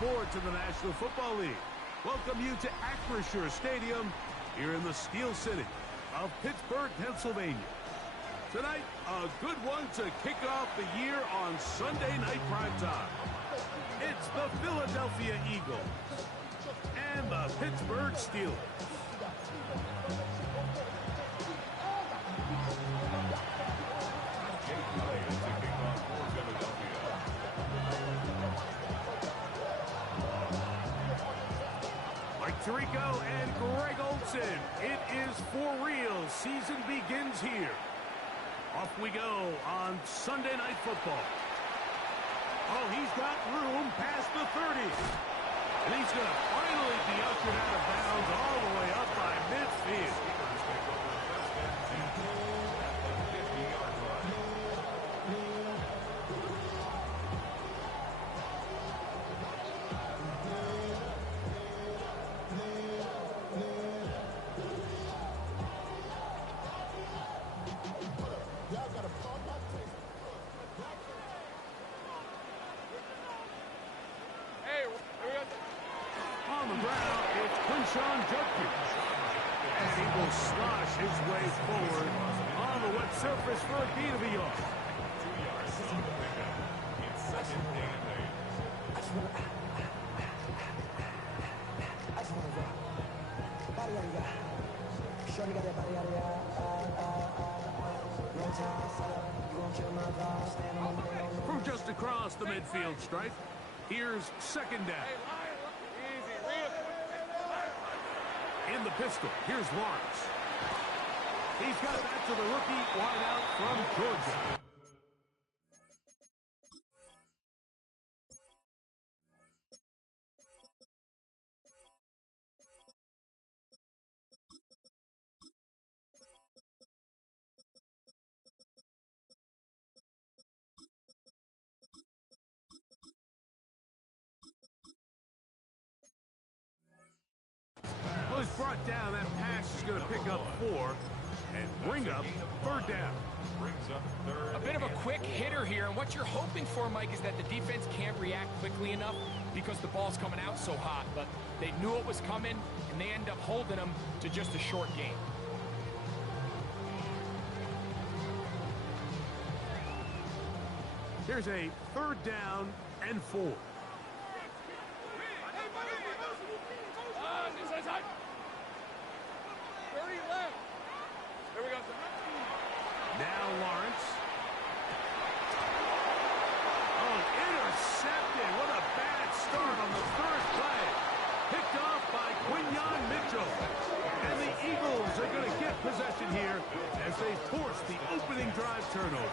sports in the National Football League. Welcome you to Acrisure Stadium here in the Steel City of Pittsburgh, Pennsylvania. Tonight, a good one to kick off the year on Sunday night primetime. It's the Philadelphia Eagles and the Pittsburgh Steelers. Tirico and Greg Olsen. It is for real. Season begins here. Off we go on Sunday Night Football. Oh, he's got room past the 30. And he's going to finally be ushered out of bounds all the way up by midfield. And he will slosh his way forward on the wet surface for a gain of a yard. From just across the midfield stripe, here's second down. In the pistol, here's Lawrence. He's got it back to the rookie wideout from Georgia. Well, he's brought down. That pass is going to pick up 4 and bring up third down. A bit of a quick hitter here, and what you're hoping for, Mike, is that the defense can't react quickly enough because the ball's coming out so hot, but they knew it was coming, and they end up holding them to just a short game. Here's a third down and 4. Now Lawrence. Oh, intercepted. What a bad start on the third play. Picked off by Quinyon Mitchell. And the Eagles are going to get possession here as they force the opening drive turnover.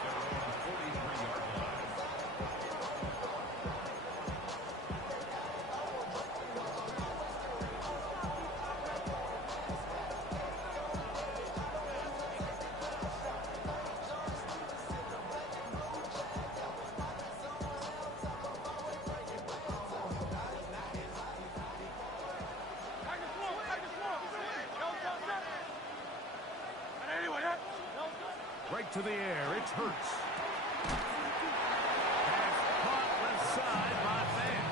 Right to the air, it's Hurts. Pass caught left side by Van.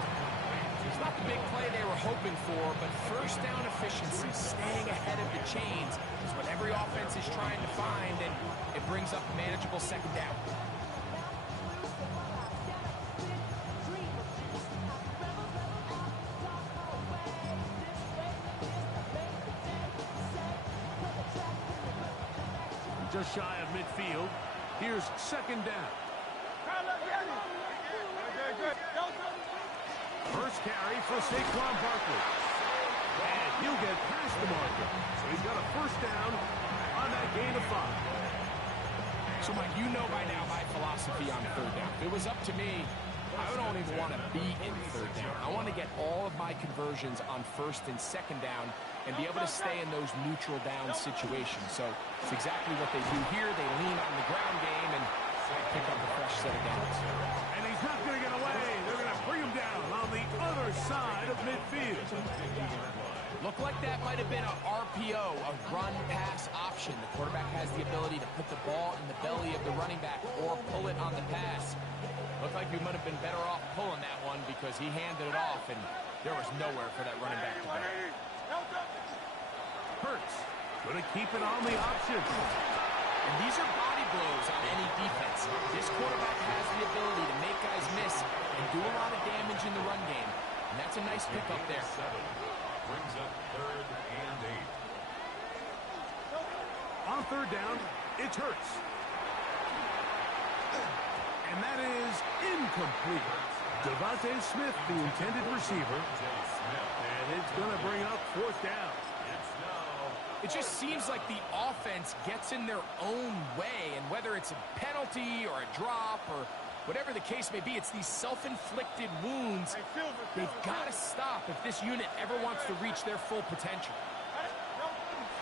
It's not the big play they were hoping for, but first down efficiency, staying ahead of the chains, is what every offense is trying to find, and it brings up a manageable second down. Just shy of midfield. Here's second down. First carry for Saquon Barkley. And he'll get past the marker. So he's got a first down on that gain of 5. So, Mike, you know by now my philosophy on third down. If it was up to me, I don't even want to be in third down. I want to get all of my conversions on first and second down and be able to stay in those neutral down situations. So it's exactly what they do here. They lean on the ground game and pick up a fresh set of downs. And he's not going to get away. They're going to bring him down on the other side of midfield. Looked like that might have been a RPO, a run-pass option. The quarterback has the ability to put the ball in the belly of the running back or pull it on the pass. Looked like we might have been better off pulling that one because he handed it off, and there was nowhere for that running back to go. Hurts going to keep it on the option. And these are body blows on any defense. This quarterback has the ability to make guys miss and do a lot of damage in the run game. And that's a nice pickup there. Brings up 3rd and 8. On 3rd down, it's Hurts. And that is incomplete. Devontae Smith, the intended receiver. And it's going to bring up 4th down. It just seems like the offense gets in their own way, and whether it's a penalty or a drop or whatever the case may be, it's these self-inflicted wounds. They've got to stop if this unit ever wants to reach their full potential.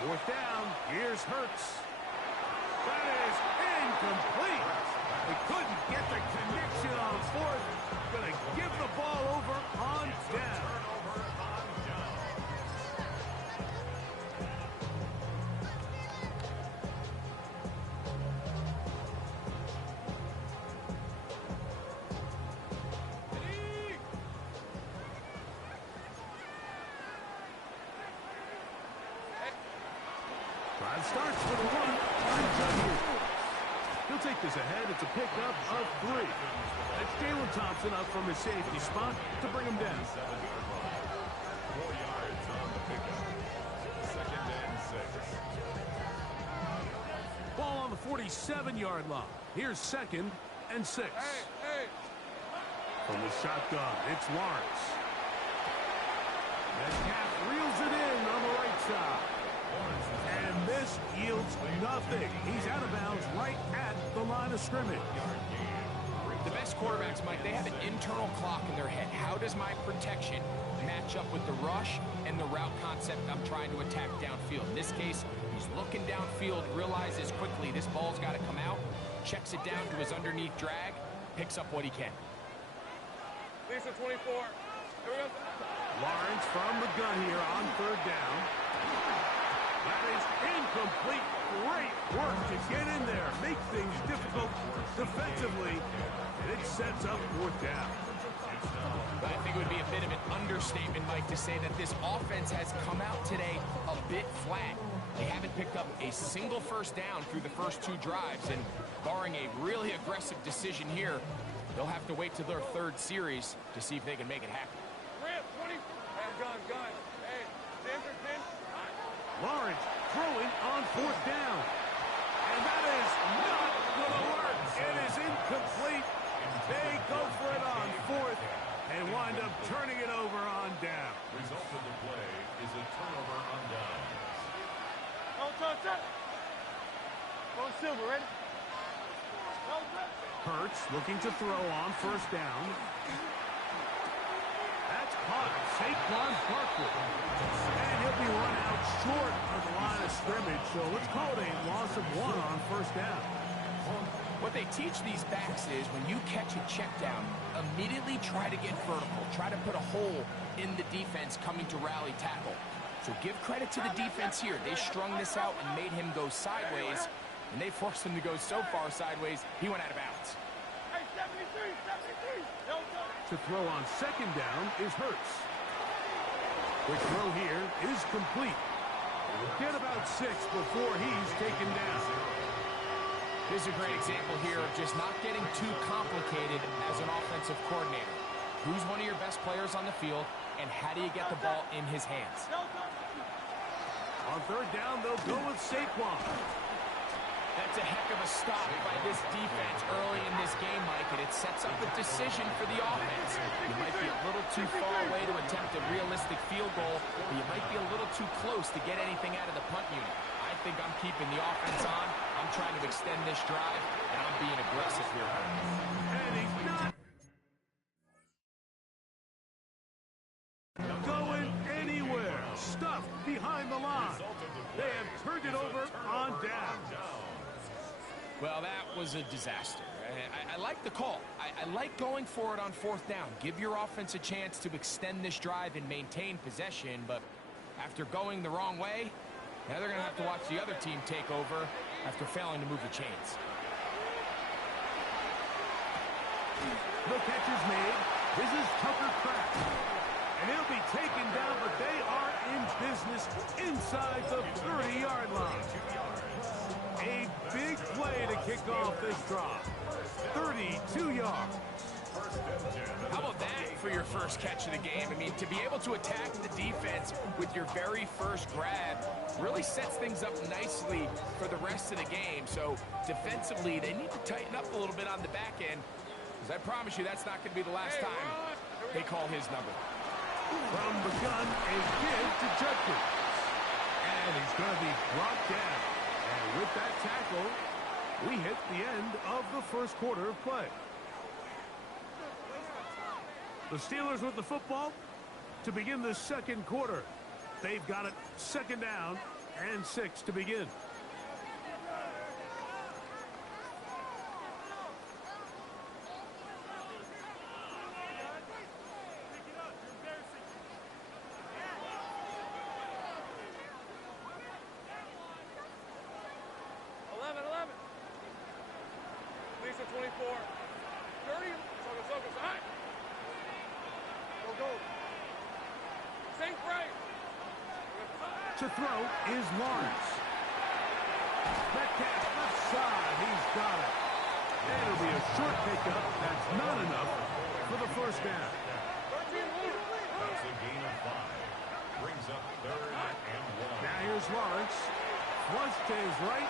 4th down, here's Hurts. That is incomplete. They couldn't get the connection on 4th. Going to give the ball over on down. Drive starts with a run. He'll take this ahead. It's a pickup of 3. That's Jalen Thompson up from his safety spot to bring him down. 4 yards on the pickup. 2nd and 6. Ball on the 47-yard line. Here's 2nd and 6. From the shotgun, it's Lawrence. Metcalf reels it in on the right side. And this yields nothing. He's out of bounds right at the line of scrimmage. The best quarterbacks, Mike, they have an internal clock in their head. How does my protection match up with the rush and the route concept I'm trying to attack downfield? In this case, he's looking downfield, realizes quickly this ball's got to come out, checks it down to his underneath drag, picks up what he can. Lisa 24. Here we go. Lawrence from the gun here on 3rd down. That is incomplete. Great work to get in there, make things difficult defensively, and it sets up 4th down. I think it would be a bit of an understatement, Mike, to say that this offense has come out today a bit flat. They haven't picked up a single 1st down through the first 2 drives, and barring a really aggressive decision here, they'll have to wait to their 3rd series to see if they can make it happen. Rip, 20. Hey, gun. Hey, Denver, 10. Lawrence throwing on 4th down. And that is not going to work. It is incomplete. They go for it on 4th and wind up turning it over on down. Result of the play is a turnover on downs. Go Silver, ready? Hurts looking to throw on 1st down. That's caught. Saquon Barkley. And he'll be run out short of the line of scrimmage, so let's call it a loss of 1 on 1st down. What they teach these backs is when you catch a check down, immediately try to get vertical. Try to put a hole in the defense coming to rally tackle. So give credit to the defense here. They strung this out and made him go sideways, and they forced him to go so far sideways, he went out of bounds. Hey, 73. To throw on 2nd down is Hurts. The throw here is complete. Get about 6 before he's taken down. This is a great example here of just not getting too complicated as an offensive coordinator. Who's one of your best players on the field, and how do you get the ball in his hands? On 3rd down, they'll go with Saquon. That's a heck of a stop by this defense early in this game, Mike, and it sets up a decision for the offense. You might be a little too far away to attempt a realistic field goal, but you might be a little too close to get anything out of the punt unit. I think I'm keeping the offense on. I'm trying to extend this drive, and I'm being aggressive here. And he's not going anywhere. Stuffed behind the line. They have turned it over on down. Well, that was a disaster. I like the call. I like going for it on 4th down. Give your offense a chance to extend this drive and maintain possession, but after going the wrong way, now they're going to have to watch the other team take over after failing to move the chains. The catch is made. This is Tucker taken down, but they are in business inside the 30-yard line. A big play to kick off this drive. 32 yards. How about that for your first catch of the game? I mean, to be able to attack the defense with your very first grab really sets things up nicely for the rest of the game. So defensively, they need to tighten up a little bit on the back end, because I promise you that's not going to be the last time they call his number. From the gun, a give to Judkins. And he's going to be brought down. And with that tackle, we hit the end of the first quarter of play. The Steelers with the football to begin the second quarter. They've got it second down and 6 to begin. To throw is Lawrence. Metcalf left side. He's got it. And it'll be a short pickup. That's not enough for the first down. That's a gain of 5. Brings up 3rd and 1. Now here's Lawrence. Flush to his right.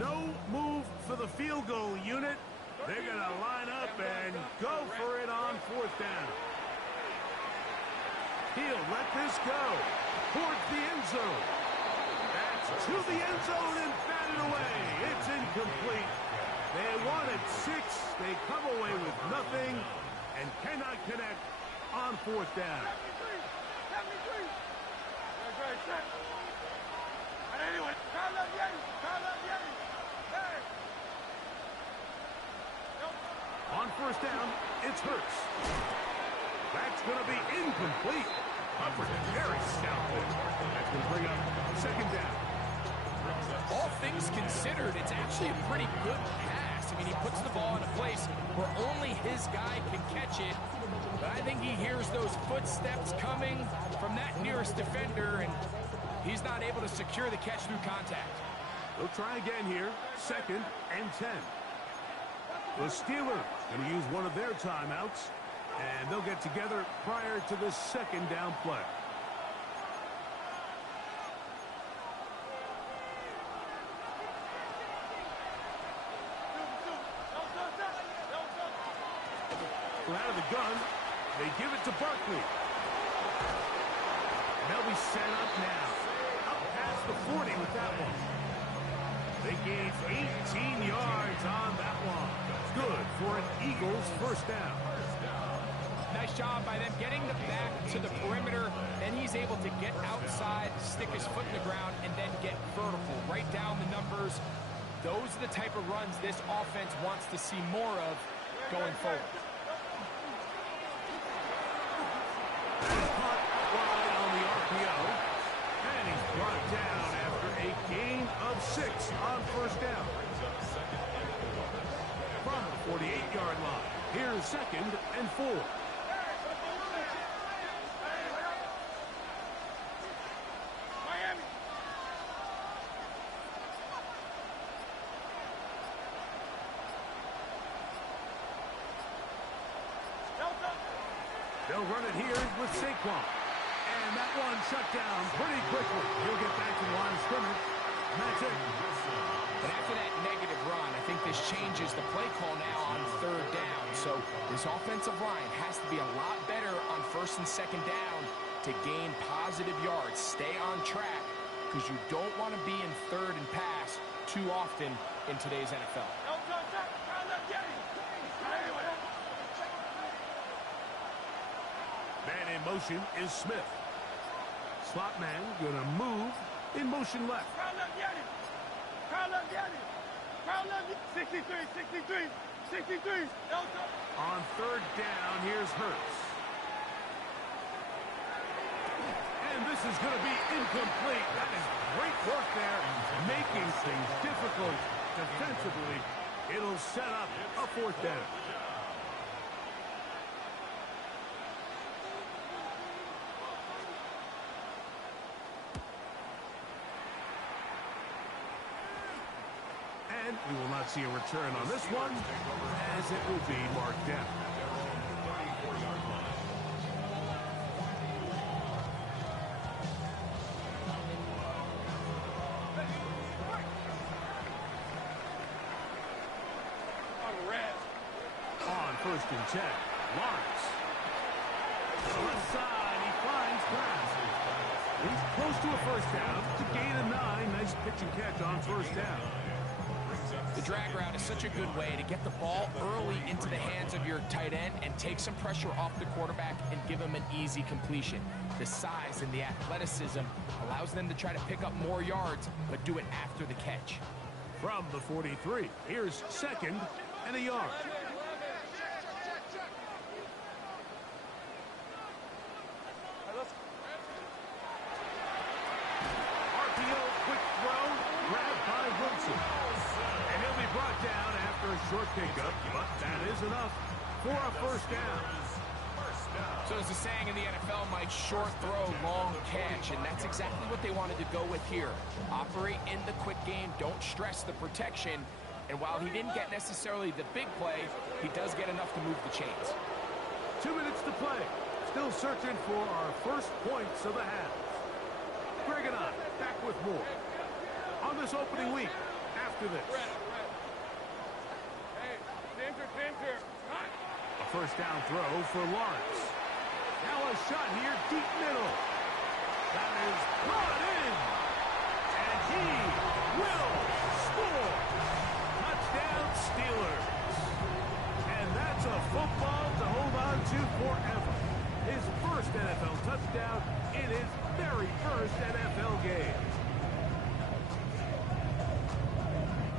No move for the field goal unit. They're going to line up and go for it on 4th down. He'll let this go towards the end zone. That's to the end zone and batted away. It's incomplete. They wanted 6. They come away with nothing and cannot connect on 4th down. On 1st down, it's Hurts. That's going to be incomplete. Hubbard very stout there. That's going to bring up 2nd down. All things considered, it's actually a pretty good pass. I mean, he puts the ball in a place where only his guy can catch it. But I think he hears those footsteps coming from that nearest defender, and he's not able to secure the catch through contact. They'll try again here. 2nd and 10. The Steelers going to use one of their timeouts, and they'll get together prior to the 2nd down play. Out of the gun, they give it to Barkley. And they'll be set up now. Up past the 40 with that one. They gained 18 yards on that one. Good for an Eagles 1st down. Nice job by them getting the back to the perimeter. Then he's able to get outside, stick his foot in the ground, and then get vertical. Right down the numbers. Those are the type of runs this offense wants to see more of going forward. Caught wide on the RPO. And he's brought down after a gain of 6 on 1st down. From the 48-yard line. Here's 2nd and 4. They'll run it here with Saquon. And that one shut down pretty quickly. He'll get back to the line of scrimmage. And that's it. But after that negative run, I think this changes the play call now on 3rd down. So this offensive line has to be a lot better on 1st and 2nd down to gain positive yards. Stay on track, because you don't want to be in 3rd and pass too often in today's NFL. Man in motion is Smith. Slot man going to move in motion left. 63. On third down, here's Hurts. And this is going to be incomplete. That is great work there, making things difficult defensively. It'll set up a fourth down. And we will not see a return on this one, as it will be marked down. On 1st and 10, Lawrence. Left side, he finds grass. He's close to a first down to gain a 9. Nice pitch and catch on 1st down. The drag route is such a good way to get the ball early into the hands of your tight end and take some pressure off the quarterback and give him an easy completion. The size and the athleticism allows them to try to pick up more yards, but do it after the catch. From the 43, here's 2nd and a yard. RPO, quick throw, grabbed by Wilson. And he'll be brought down after a short pickup, but that is enough for a first down. So there's a saying in the NFL, Mike, short throw, long catch, and that's exactly what they wanted to go with here. Operate in the quick game, don't stress the protection, and while he didn't get necessarily the big play, he does get enough to move the chains. 2 minutes to play. Still searching for our first points of the half. Greg and I back with more on this opening week after this. Hey, center. A first down throw for Lawrence. Now a shot here, deep middle. That is brought in. And he will score. Touchdown Steelers. And that's a football to hold on to forever. His first NFL touchdown in his very first NFL game.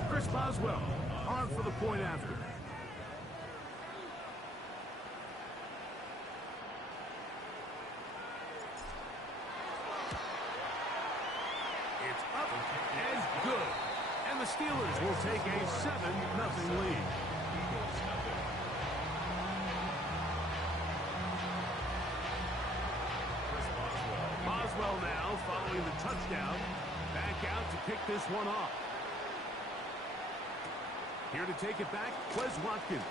Chris Boswell on for the point after. It's up and good. And the Steelers will take a 7-0 lead. Boswell now following the touchdown. Back out to pick this one off. Here to take it back, Wes Watkins.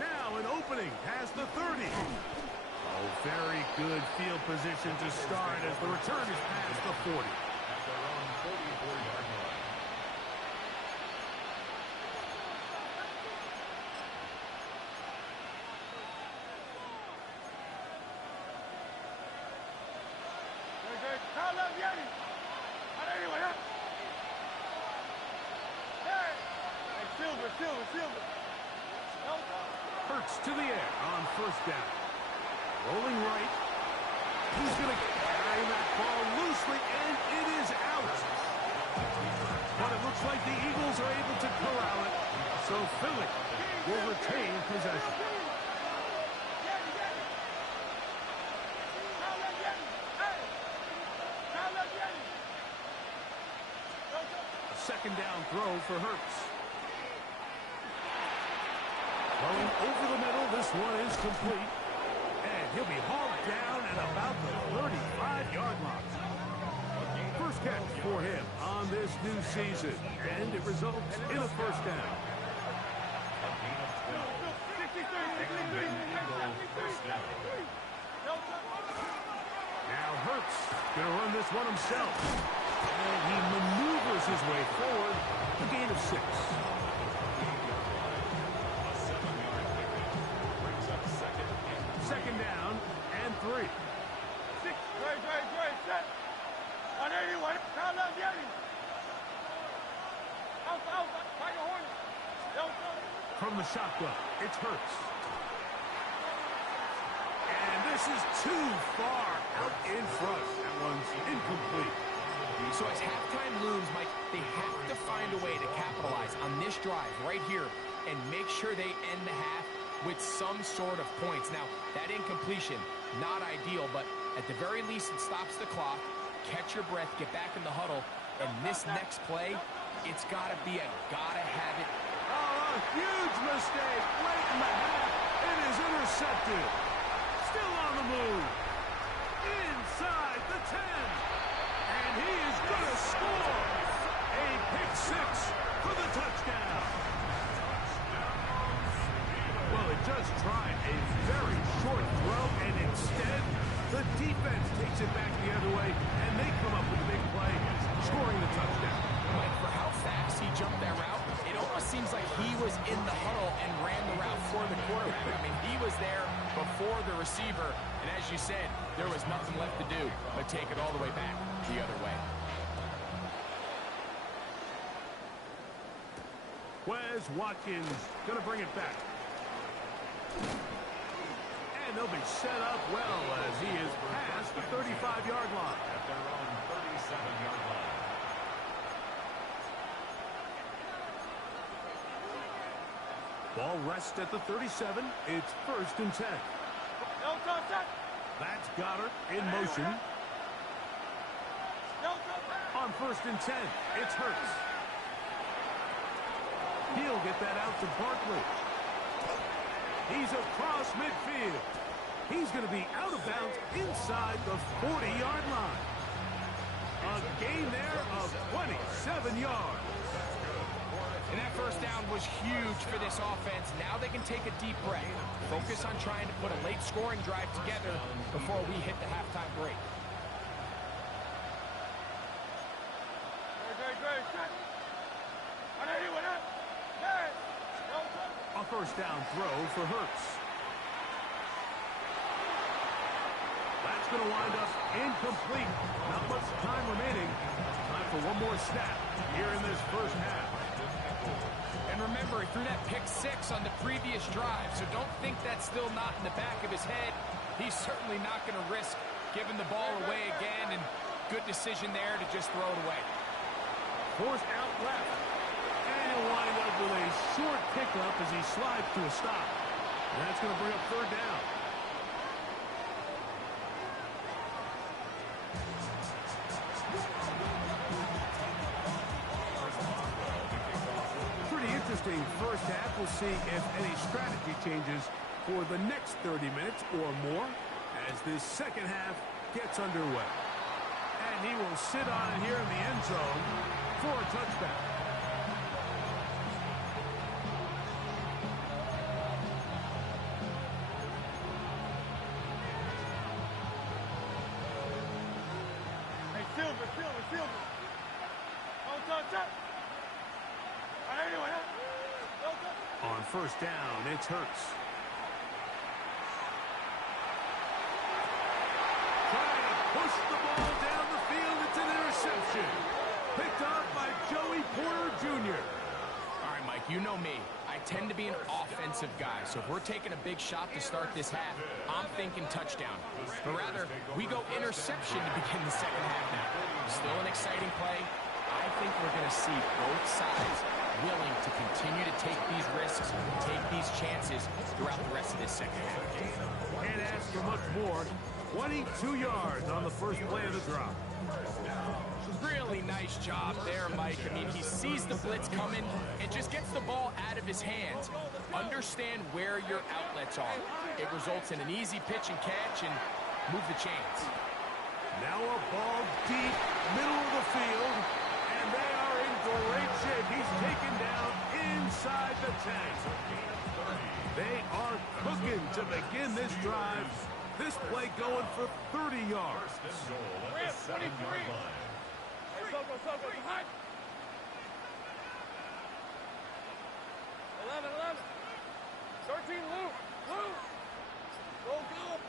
Now an opening past the 30. Oh, very good field position to start as the return is past the 40. At their own 44-yard line. Silver. Hurts to the air on first down. Rolling right. He's going to carry that ball loosely, and it is out. But it looks like the Eagles are able to corral it, so Philly will retain possession. A second down throw for Hurts. Going over the middle, this one is complete. And he'll be hauled down at about the 35-yard line. First catch for him on this new season. And it results in a first down. A gain of 12. First down. Now Hurts going to run this one himself. And he maneuvers his way forward. A gain of 6. Second down and 3. Set. On 81. From the shotgun, it's Hurts. And this is too far out in front. That one's incomplete. So as halftime looms, Mike, they have to and make sure they end the half with some sort of points. Now, that incompletion, not ideal, but at the very least it stops the clock. Catch your breath, get back in the huddle, and this next play, it's got to be a gotta-have-it. Oh, a huge mistake late in the half. It is intercepted. Still on the move. Inside the 10. And he is going to score. A pick six for the touchdown. Well, it just tried a very short throw, and instead, the defense takes it back the other way, and they come up with a big play, scoring the touchdown. Mike, for how fast he jumped that route, it almost seems like he was in the huddle and ran the route for the quarterback. I mean, he was there before the receiver, and as you said, there was nothing left to do but take it all the way back the other way. Wes Watkins going to bring it back. And they'll be set up well as he is past the 35-yard line. At their own 37-yard line. Ball rests at the 37. It's 1st and 10. That's Goddard in motion. On 1st and 10, it's Hurts. He'll get that out to Barkley. He's across midfield. He's going to be out of bounds inside the 40-yard line. A gain there of 27 yards. And that first down was huge for this offense. Now they can take a deep breath. Focus on trying to put a late scoring drive together before we hit the halftime break. A first down throw for Hurts. That's going to wind up incomplete. Not much time remaining. Time for one more snap here in this first half. And remember, he threw that pick six on the previous drive, so don't think that's still not in the back of his head. He's certainly not going to risk giving the ball away again, and good decision there to just throw it away. Forced out left. And he'll wind up with a short pickup as he slides to a stop. And that's going to bring up 3rd down. Pretty interesting first half. We'll see if any strategy changes for the next 30 minutes or more as this second half gets underway. And he will sit on it here in the end zone for a touchback. On 1st down, it's Hurts. Trying to push the ball down the field. It's an interception. Picked up by Joey Porter Jr. All right, Mike, you know me. I tend to be an offensive guy, so if we're taking a big shot to start this half, I'm thinking touchdown. But rather, we go interception to begin the second half now. Still an exciting play. I think we're going to see both sides willing to continue to take these risks, take these chances throughout the rest of this second half. Can't ask for much more. 22 yards on the first play of the drop. Really nice job there, Mike. I mean, he sees the blitz coming and just gets the ball out of his hands. Understand where your outlets are. It results in an easy pitch and catch and move the chains. Now a ball deep, middle of the field, and they are in great shape. He's taken down inside the 10. They are cooking to begin this drive. This play going for 30 yards. 7-yard line. Go, behind. 11. 13, Luke. Go.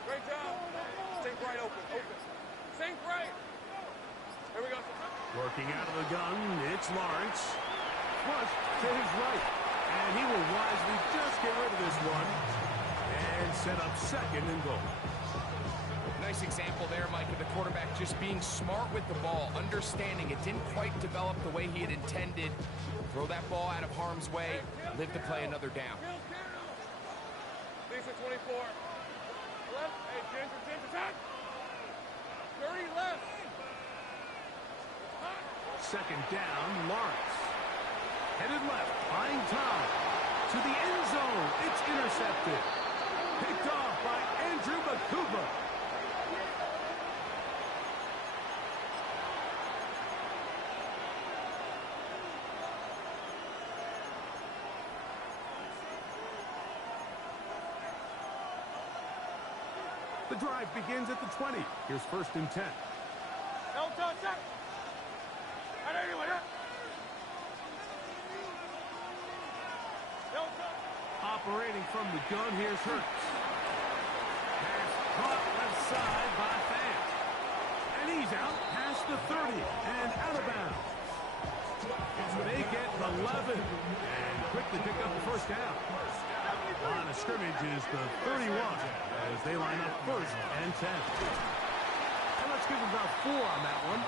Great job. Sink right open. Sink right. Here we go. Working out of the gun, it's Lawrence. Flush to his right. And he will wisely just get rid of this one. And set up 2nd and goal. Now, nice example there, Mike, of the quarterback just being smart with the ball, understanding it didn't quite develop the way he had intended. Throw that ball out of harm's way, live to play another down. Lisa 24. Left. Hey, Ginger, attack. 30 left. Second down, Lawrence. Headed left, buying time. To the end zone, it's intercepted. Picked off by Andrew Makuba. The drive begins at the 20. Here's 1st and 10. No touch. Operating from the gun, here's Hurts. Pass caught left side by Fant. And he's out past the 30 and out of bounds. They get 11 and quickly pick up the 1st down. Line of scrimmage is the 31 as they line up 1st and 10. And let's give them about 4 on that one.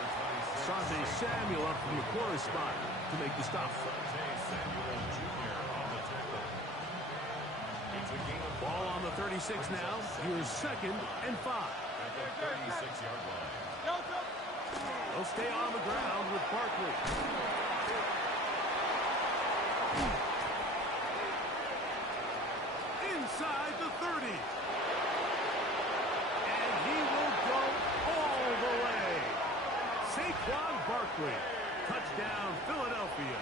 Sanjay Samuel up from the quarter spot to make the stop. Ball on the 36 now. Here's 2nd and 5. At the 36-yard line. They'll stay on the ground with Barkley. Inside the 30. And he will go all the way. Saquon Barkley. Touchdown, Philadelphia.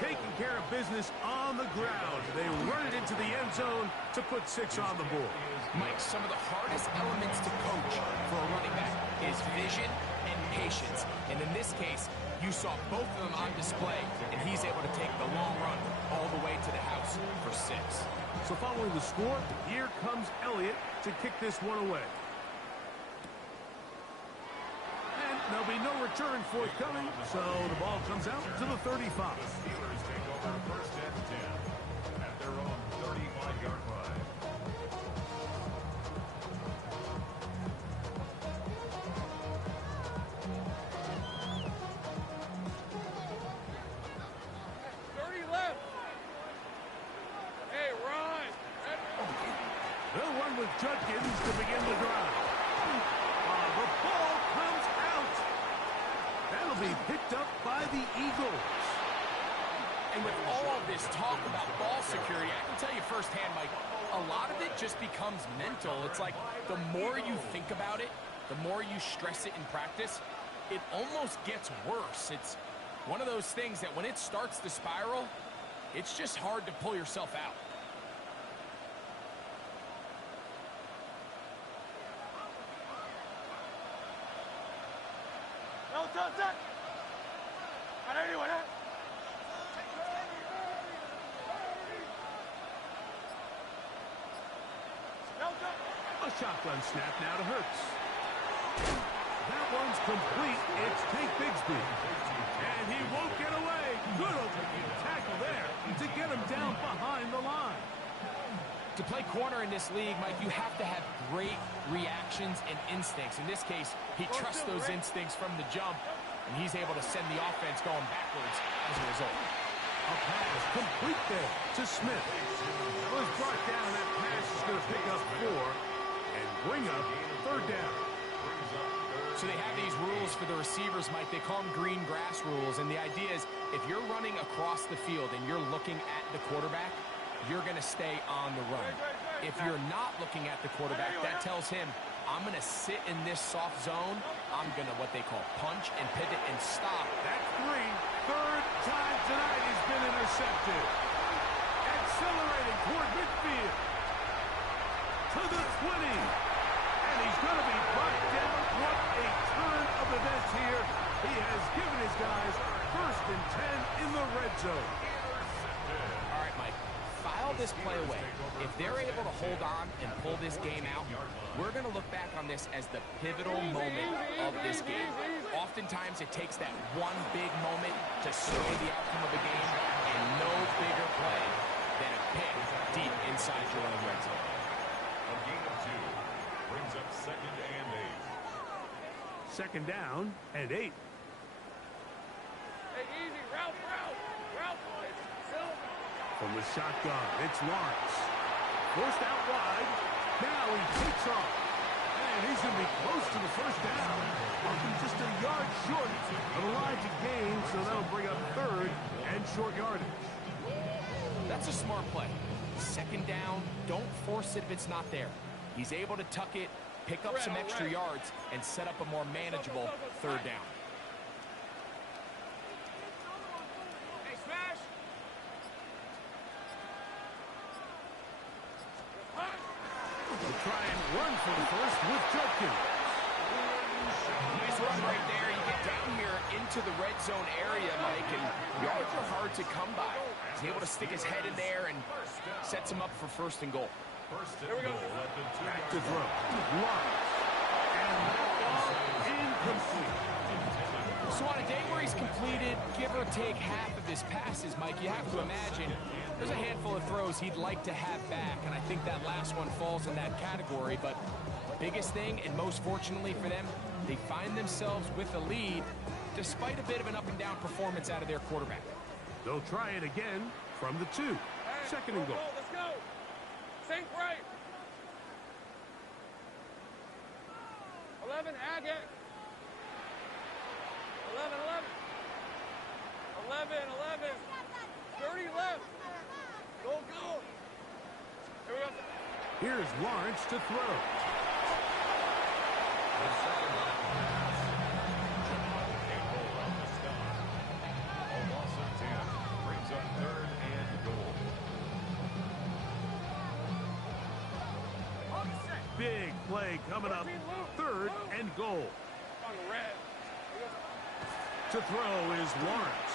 Taking care of business on the ground. They run it into the end zone to put 6 on the board. Mike, some of the hardest elements to coach for a running back is vision and patience. And in this case, you saw both of them on display, and he's able to take the long run all the way to the house for 6. So following the score, here comes Elliott to kick this one away. And there'll be no return forthcoming, so the ball comes out to the 35. Steelers take over 1st and 10 at their own 35-yard line. They'll run with Judkins to begin the drive. The ball comes out. That'll be picked up by the Eagles. And with all of this talk about ball security, I can tell you firsthand, Mike, a lot of it just becomes mental. It's like the more you think about it, the more you stress it in practice, it almost gets worse. It's one of those things that when it starts to spiral, it's just hard to pull yourself out. No touch that. A shotgun snap now to Hurts. That one's complete. It's Tank Bigsby. And he won't get away. Good open tackle there to get him down behind the line. To play corner in this league, Mike, you have to have great reactions and instincts. In this case, he trusts those instincts from the jump, and he's able to send the offense going backwards as a result. A pass complete there to Smith. Was brought down. That pass is going to pick up 4 and bring up 3rd down. So they have these rules for the receivers, Mike. They call them green grass rules, and the idea is if you're running across the field and you're looking at the quarterback, you're going to stay on the run. If you're not looking at the quarterback, that tells him, I'm going to sit in this soft zone. I'm going to what they call punch and pivot and stop. That's 3. 3rd time tonight he's been intercepted. Accelerating toward midfield. To the 20. And he's going to be brought down. What a turn of events here. He has given his guys 1st and 10 in the red zone. All right, Mike. File this play away. If they're able to hold on and pull this game out, we're going to look back on this as the pivotal moment of this game. Oftentimes, it takes that one big moment to sway the outcome of the game, and no bigger play than a pick deep inside your own red zone. A gain of 2. Brings up 2nd and 8. 2nd down and 8. Hey, easy. Route. Boys. From the shotgun, it's Lawrence. Forced out wide. Now he takes off. And he's going to be close to the 1st down. Walking just a yard short of the line to gain, so that'll bring up 3rd and short yardage. That's a smart play. 2nd down, don't force it if it's not there. He's able to tuck it, pick up some extra yards, and set up a more manageable 3rd down. Hey, smash. We'll try and run for the 1st with Judkins. Nice run right there. You get down here into the red zone area, Mike, and yards are hard to come by. He's able to stick his head in there and sets him up for 1st and goal. Here we go. Back to throw. Lawrence. And that ball incomplete. So on a day where he's completed, give or take half of his passes, Mike, you have to imagine there's a handful of throws he'd like to have back, and I think that last one falls in that category. But biggest thing, and most fortunately for them, they find themselves with a lead despite a bit of an up-and-down performance out of their quarterback. They'll try it again from the 2. 2nd and goal. Let's go. Sink right. 11, Agate. 11. 30 left. Go. Here we go. Here's Lawrence to throw. Brings up 3rd and goal. Big play coming up. 3rd and goal. On the red. To throw is Lawrence.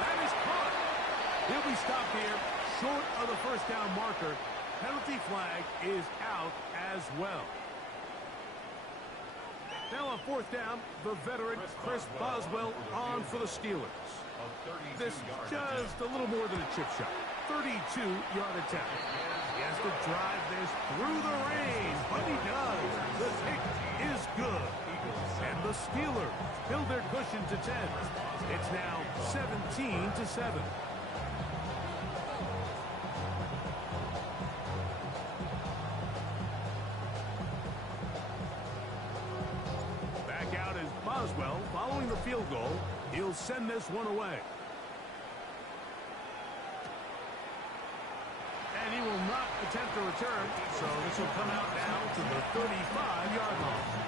That is caught. He'll be stopped here short of the 1st down marker. Penalty flag is out as well. Now on 4th down, the veteran Chris Boswell on for the Steelers. This just a little more than a chip shot. 32-yard attempt. He has to drive this through the rain, but he does. The kick is good. And the Steelers build their cushion to 10. It's now 17-7. Back out is Boswell following the field goal. He'll send this one away. And he will not attempt a return, so this will come out now to the 35-yard line.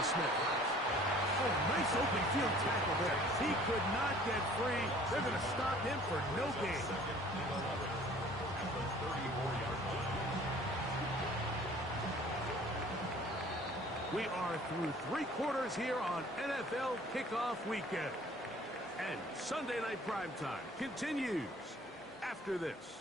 Smith. Oh, nice open field tackle there. He could not get free. They're going to stop him for no gain. We are through 3 quarters here on NFL Kickoff Weekend. And Sunday Night Primetime continues after this.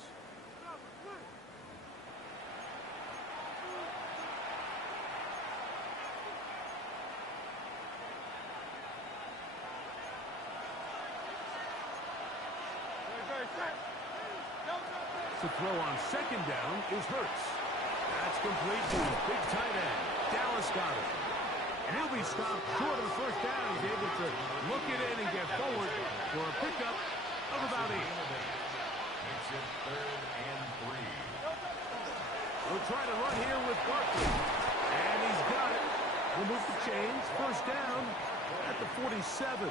To throw on 2nd down is Hurts. That's complete to big tight end, Dallas Goedert. And he'll be stopped short of the 1st down. He's able to look it in and get forward for a pickup of about 8. Makes it 3rd and 3. We'll try to run here with Barkley. And he's got it. We'll move the chains. 1st down at the 47.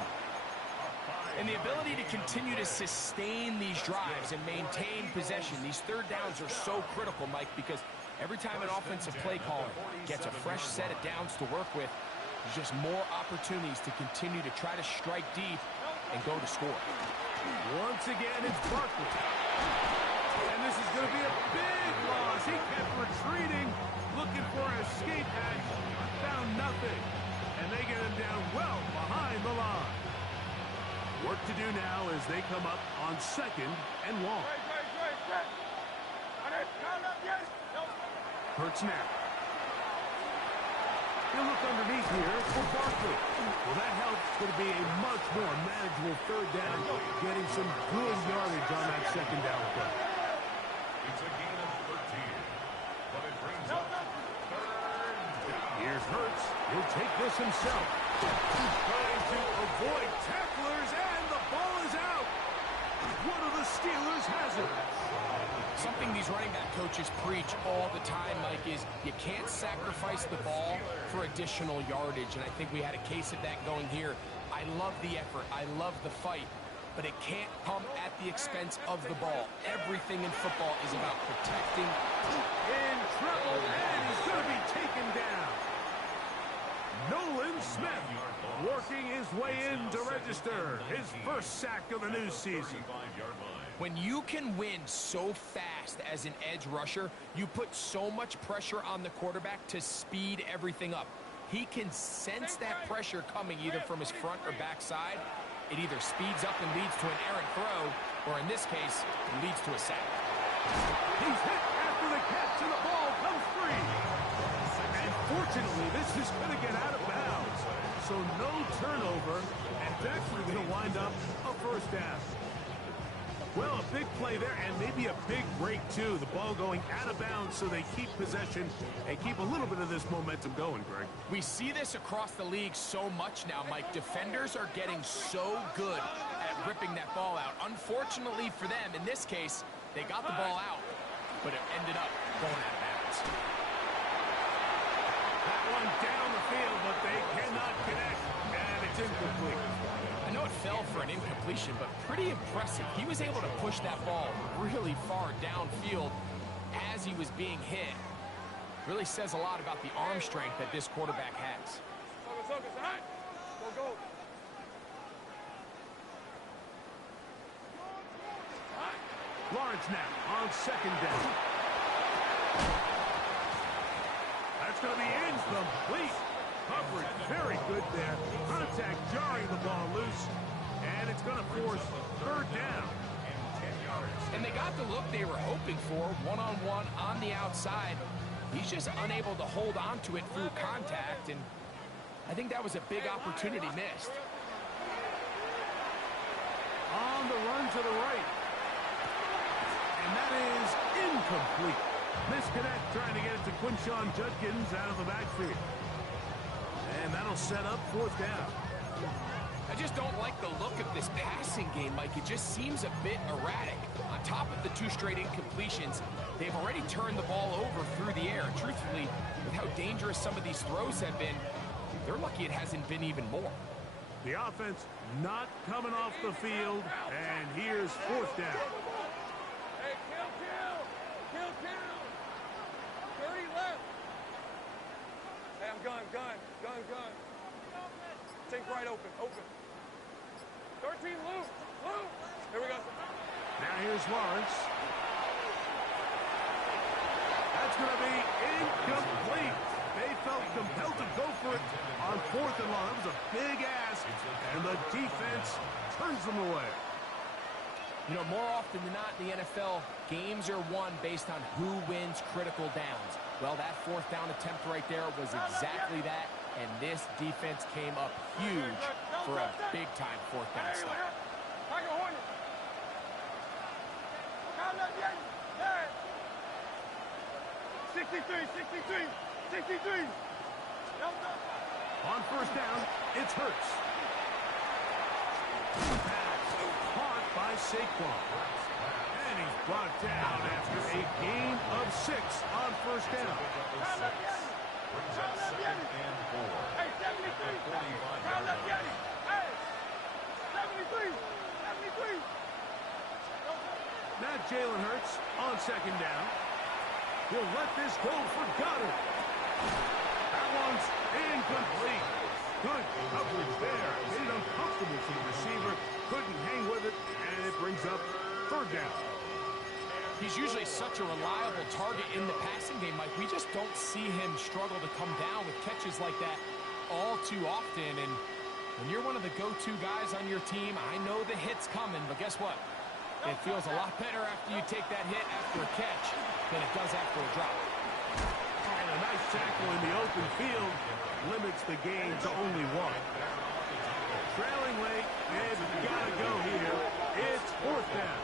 And the ability to continue to sustain these drives and maintain possession. These 3rd downs are so critical, Mike, because every time an offensive play caller gets a fresh set of downs to work with, there's just more opportunities to continue to try to strike deep and go to score. Once again, it's Barkley. And this is going to be a big loss. He kept retreating, looking for an escape hatch. Found nothing. And they get him down well behind the line. Work to do now as they come up on 2nd and long. Hurts now. He'll look underneath here for Barkley. Well, that helps. It's going to be a much more manageable third down, getting some good yardage on that second down play. It's a gain of 13, but it brings up third down. Here's Hurts. He'll take this himself. He's trying to avoid tacklers, and the ball is out. One of the Steelers has it. Something these running back coaches preach all the time, Mike, is you can't sacrifice the ball for additional yardage, and I think we had a case of that going here. I love the effort. I love the fight, but it can't come at the expense of the ball. Everything in football is about protecting. In trouble, and he's going to be taken down. Nolan Smith working his way in to register his first sack of the new season. When you can win so fast as an edge rusher, you put so much pressure on the quarterback to speed everything up. He can sense that pressure coming either from his front or back side. It either speeds up and leads to an errant throw, or in this case, leads to a sack. He's hit after the catch, and the ball comes free. And fortunately, this is going to get out of bounds. So no turnover, and it's actually going to wind up a first down. Well, a big play there, and maybe a big break, too. The ball going out of bounds, so they keep possession and keep a little bit of this momentum going, Greg. We see this across the league so much now, Mike. Defenders are getting so good at ripping that ball out. Unfortunately for them, in this case, they got the ball out, but it ended up going out of bounds. That one down the field, but they cannot connect, and it's incomplete. I know it fell for an incompletion, but pretty impressive. He was able to push that ball really far downfield as he was being hit. Really says a lot about the arm strength that this quarterback has. Go. Lawrence now on second down. That's going to be incomplete. Coverage very good there. Contact jarring the ball loose. And it's going to force third down. And they got the look they were hoping for, one-on-one on the outside. He's just unable to hold on to it through contact, and I think that was a big opportunity missed. On the run to the right. And that is incomplete. Misconnect trying to get it to Quinshon Judkins out of the backfield. And that'll set up fourth down. I just don't like the look of this passing game, Mike. It just seems a bit erratic. On top of the two straight incompletions, they've already turned the ball over through the air. Truthfully, with how dangerous some of these throws have been, they're lucky it hasn't been even more. The offense not coming off the field, and here's fourth down. Hey, kill. 30 left. Hey, I'm gun. Think right, open. 13, loop. Here we go. Now here's Lawrence. That's going to be incomplete. They felt compelled to go for it on fourth and long. That was a big ask, and the defense turns them away. You know, more often than not in the NFL, games are won based on who wins critical downs. Well, that fourth down attempt right there was exactly that, and this defense came up huge for a big-time fourth down stop. 63. On first down, it's Hurts. Caught by Saquon. And he's brought down after a gain of 6 on first down. Brings up second and 4. Hey, 73. Hey, 73. Now Jalen Hurts on second down. He'll let this go for Goddard. That one's incomplete. Good coverage there. Made it uncomfortable for the receiver. Couldn't hang with it, and it brings up third down. He's usually such a reliable target in the passing game, Mike. We just don't see him struggle to come down with catches like that all too often. And when you're one of the go-to guys on your team, I know the hit's coming, but guess what? It feels a lot better after you take that hit after a catch than it does after a drop. And a nice tackle in the open field limits the gain to only one. Trailing late, it's got to go here. It's fourth down.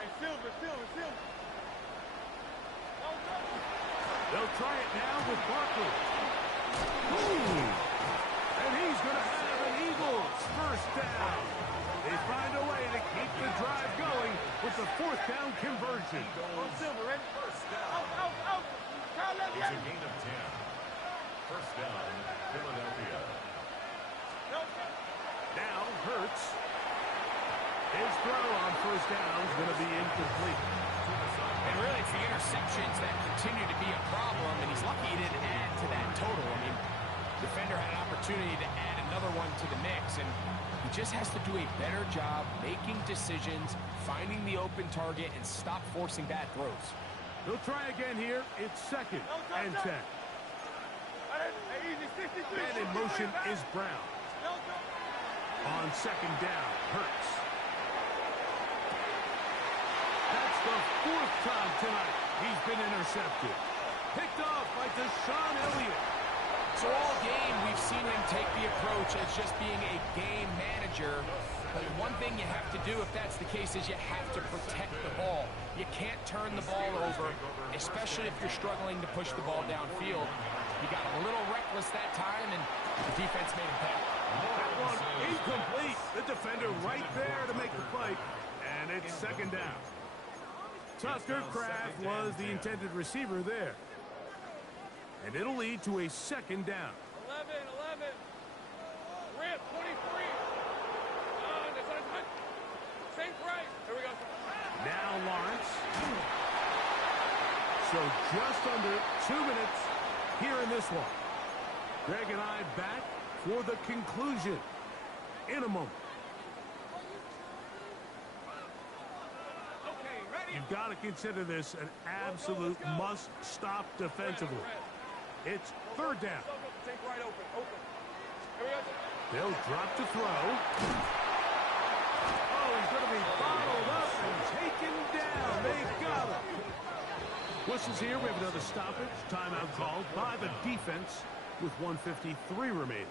Hey, Silver. They'll try it now with Barkley. Ooh. And he's going to have an Eagles first down. They find a way to keep the drive going with the fourth down conversion. Silver, ready? First down. Out. It's a gain of 10. First down, Philadelphia. Now Hurts. His throw on first down is going to be incomplete. And really, it's the interceptions that continue to be a problem, and he's lucky he didn't add to that total. I mean, defender had an opportunity to add another one to the mix, and he just has to do a better job making decisions, finding the open target, and stop forcing bad throws. They'll try again here. It's second and 10. And in motion is Brown. On second down, Hurts. That's the fourth time tonight he's been intercepted. Picked off by Deshaun Elliott. So all game, we've seen him take the approach as just being a game manager. But one thing you have to do if that's the case is you have to protect the ball. You can't turn the ball over, especially if you're struggling to push the ball downfield. He got a little reckless that time, and the defense made him pay. That one incomplete. The defender right there to make the play. And it's second down. Tucker Kraft was the intended receiver there. And it'll lead to a second down. 11. Rip, 23. Same price. Here we go. Now Lawrence. So just under 2 minutes here in this one. Greg and I back for the conclusion in a moment. Okay, ready? You've got to consider this an absolute must-stop defensively. It's third down. Take right open. Here we go. They'll drop to throw. Oh, he's going to be bottled up and taken down. They've got him. Whistles here. We have another stoppage. Timeout called by the defense with 1:53 remaining.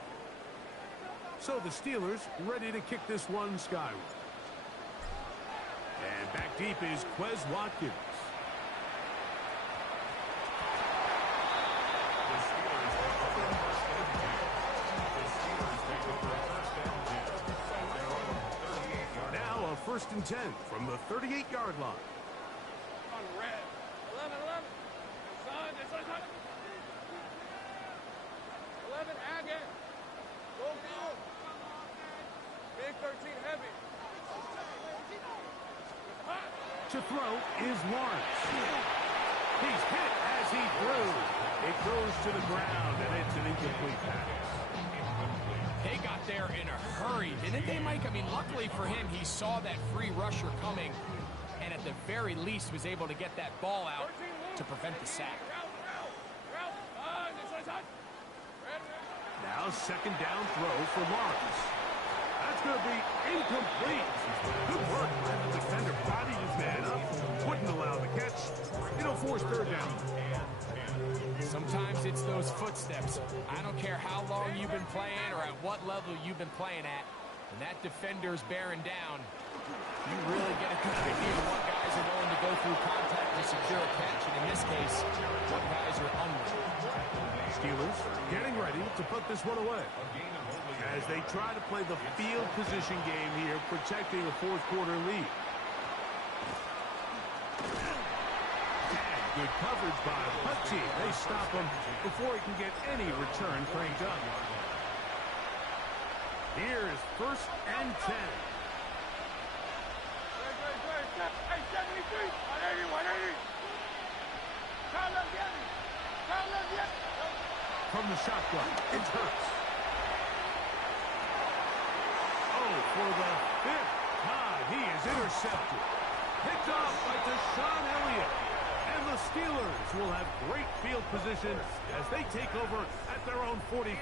So the Steelers ready to kick this one skyward. And back deep is Quez Watkins. Now a 1st and 10 from the 38-yard line. On red. 11. Son. 11, again. Go. Big 13, heavy. To throw is Lawrence. He's hit as he threw. It goes to the ground, and it's an incomplete pass. They got there in a hurry, didn't they, Mike? I mean, luckily for him, he saw that free rusher coming, and at the very least was able to get that ball out to prevent the sack. Now second down throw for Lawrence. That's going to be incomplete. Good work by the defender. Bodied his man up. Wouldn't allow the catch. It'll force third down. Sometimes it's those footsteps. I don't care how long you've been playing or at what level you've been playing at. When that defender's bearing down, you really get a good idea of what guys are willing to go through contact to secure a catch. And in this case, what guys are unwilling. Steelers getting ready to put this one away as they try to play the field position game here, protecting a fourth-quarter lead. And good coverage by Hutchie. They stop him before he can get any return cranked up. Here's 1st and 10. Hey, 73. 180. From the shotgun, it's Hurts. Oh, for the 5th time, he is intercepted. Picked off by Deshaun Elliott. And the Steelers will have great field position as they take over at their own 45.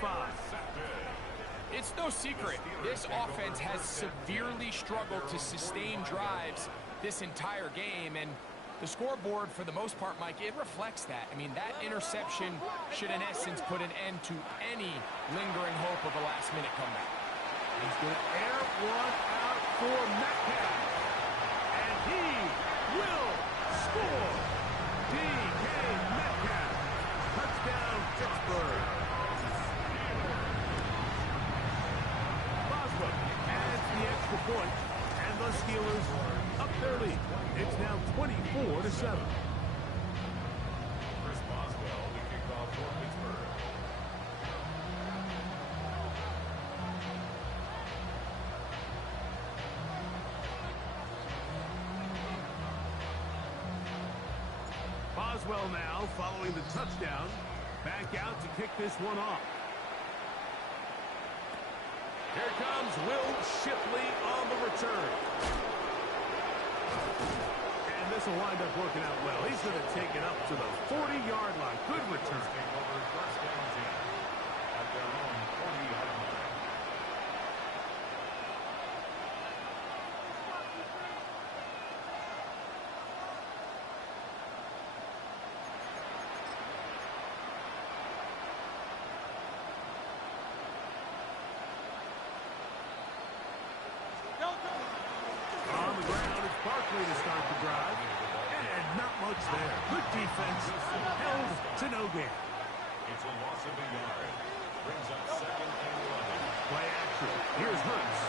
It's no secret, this offense has severely struggled to sustain drives this entire game, and the scoreboard, for the most part, Mike, it reflects that. I mean, that interception should, in essence, put an end to any lingering hope of a last-minute comeback. He's going to air one out for Metcalf, and he will score. D.K. Metcalf, touchdown, Pittsburgh. Boswell adds the extra point, and the Steelers up their lead. It's now 24-7. Chris Boswell, the kickoff for Pittsburgh. Boswell now, following the touchdown, back out to kick this one off. Here comes Will Shipley on the return. And this will wind up working out well. He's going to take it up to the 40-yard line. Good return. First down team at their own 40-yard line. On the ground, it's Barkley to start the drive. And not much there. Good defense. Held to no gain. It's a loss of a yard. Brings up second and 11. Play action. Here's Hurts.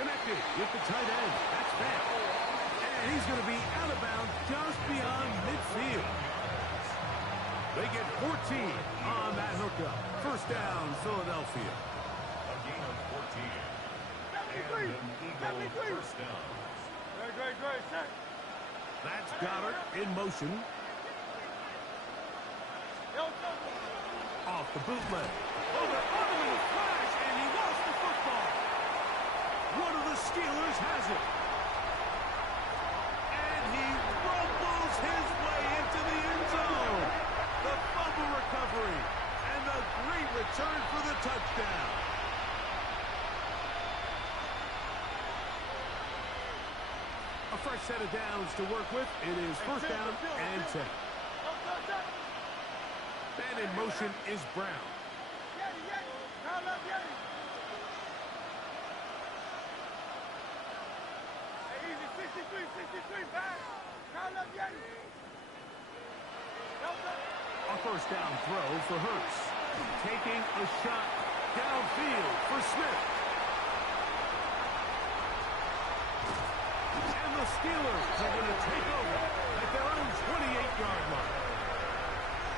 Connected with the tight end. That's bad. And he's going to be out of bounds just beyond midfield. They get 14 on that hookup. First down, Philadelphia. A gain of 14. And an Eagle first down. Great, set. That's Goddard in motion. Off the bootleg. Oh, they're on him in a flash, and he lost the football. One of the Steelers has it. And he rumbles his way into the end zone. The fumble recovery, and the great return for the touchdown. A fresh set of downs to work with. It is first down and 10. And in motion is Brown. A first down throw for Hurts. Taking a shot downfield for Smith. And the Steelers are going to take over at their own 28-yard line.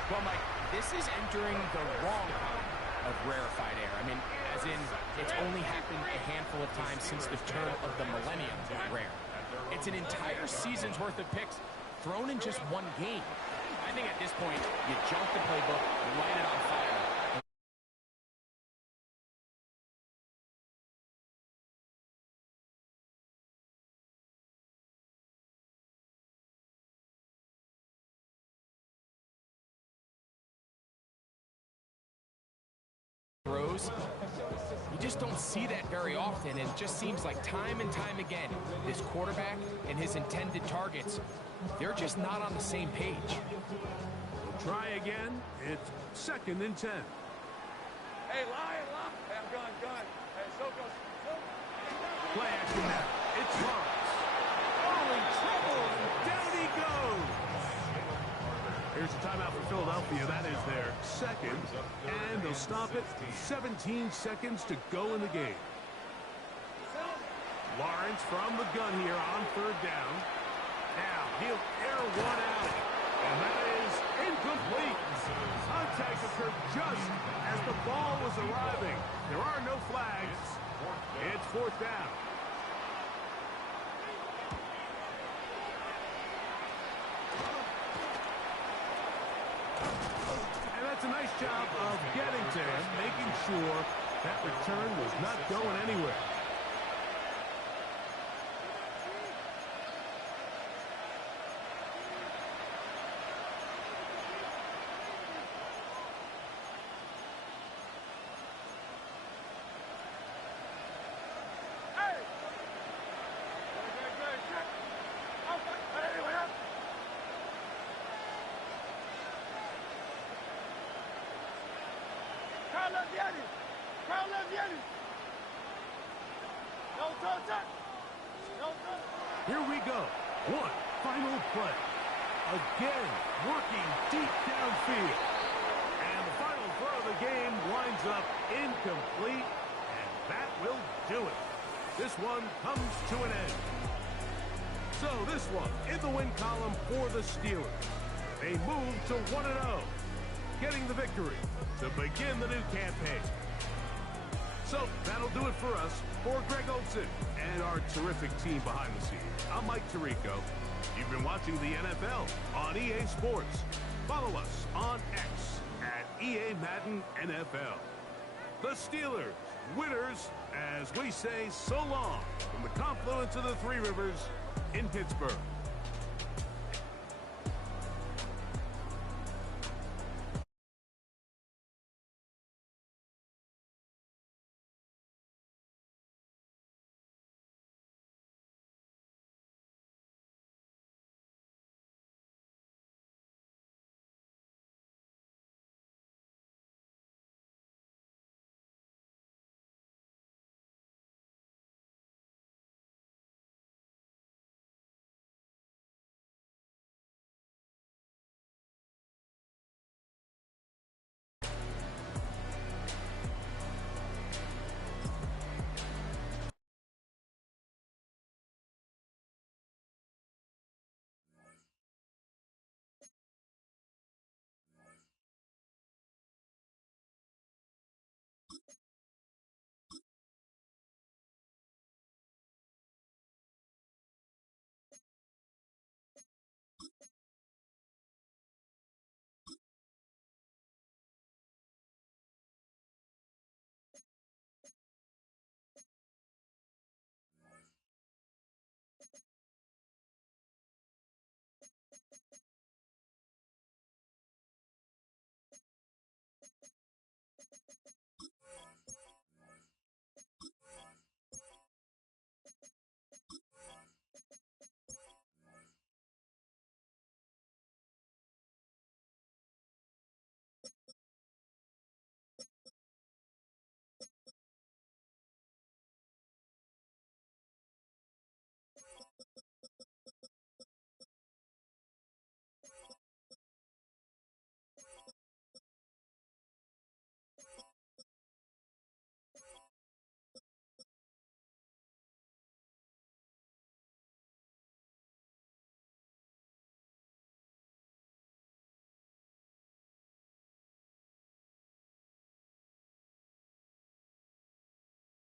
Well, Mike, this is entering the wrong kind of rarefied air. I mean, as in, it's only happened a handful of times since the turn of the millennium. Rare. It's an entire season's worth of picks thrown in just one game. I think at this point, you jump the playbook, light it on fire. Throws. You just don't see that very often, and it just seems like time and time again, this quarterback and his intended targets, they're just not on the same page. We'll try again. It's second and 10. Hey, lie. Hey, I'm gone. Hey, so. Play action now. It's Lawrence. Oh, in trouble. Down he goes. Here's a timeout for Philadelphia. That is their second. And they'll stop it. 17 seconds to go in the game. Lawrence from the gun here on third down. Now he'll air one out. And that is incomplete. Contact occurred just as the ball was arriving. There are no flags. It's fourth down. And that's a nice job of getting to him, making sure that return was not going anywhere. Here we go. One final play. Again, working deep downfield. And the final throw of the game winds up incomplete, and that will do it. This one comes to an end. So this one in the win column for the Steelers. They move to 1-0, getting the victory to begin the new campaign. So that'll do it for us. For Greg Olson and our terrific team behind the scenes, I'm Mike Tirico. You've been watching the NFL on EA Sports. Follow us on X at EA Madden NFL. The Steelers, winners, as we say so long from the confluence of the Three Rivers in Pittsburgh.